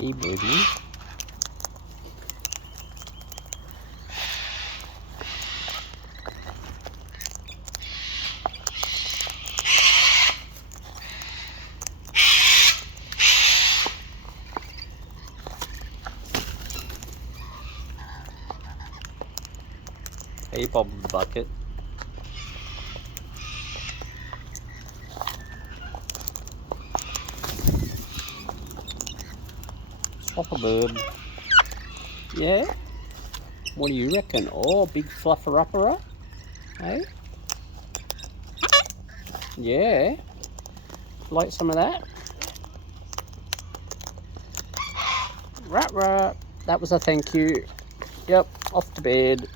Hey, baby. Hey, Bob Bucket. Soccer bird. Yeah? What do you reckon? Oh, big fluffer-upper? Hey? Yeah? Like some of that? Rat. That was a thank you. Yep, off to bed.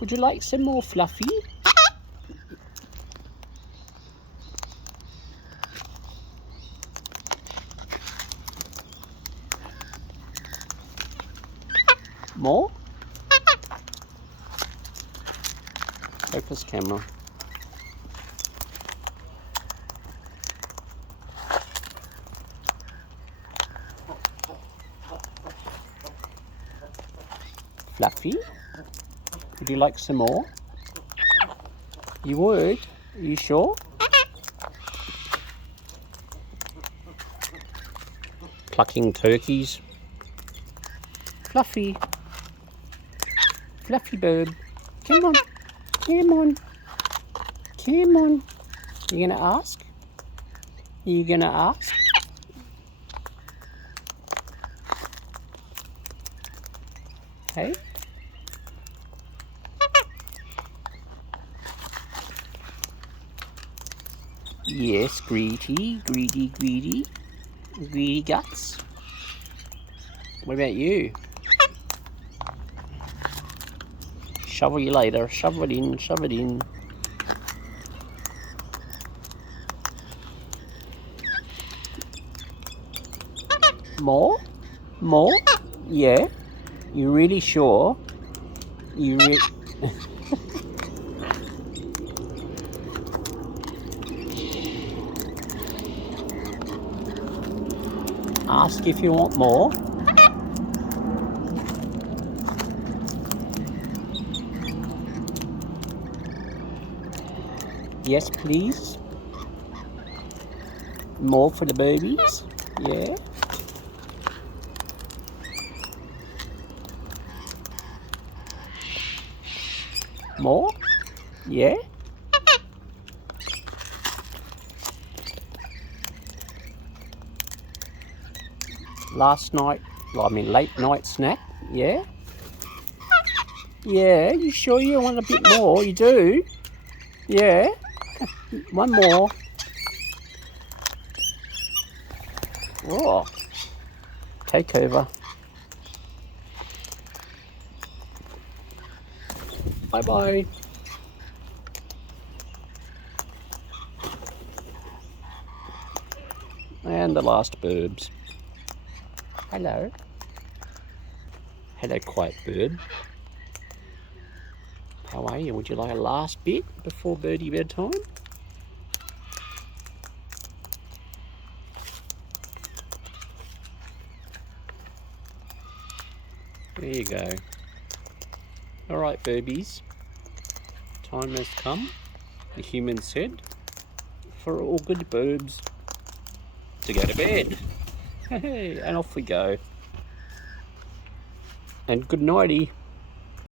Would you like some more Fluffy? More? Focus camera. Fluffy? Would you like some more? You would? Are you sure? Plucking turkeys. Fluffy. Fluffy bird. Come on. Come on. Come on. You gonna ask? You gonna ask? Hey? Yes, greedy. Greedy guts. What about you? Shovel you later. Shove it in. More? More? Yeah? You really sure? Ask if you want more. Yes, please. More for the babies? Yeah? More? Yeah? Late night snack? Yeah? Yeah, you sure you want a bit more? You do? Yeah? One more. Oh, take over. Bye-bye. And the last Birbs. Hello. Hello, quiet bird. How are you? Would you like a last bit before birdie bedtime? There you go. All right, Birbies. Time has come, the human said, for all good Birbs to go to bed. Hey, and off we go. And good nighty.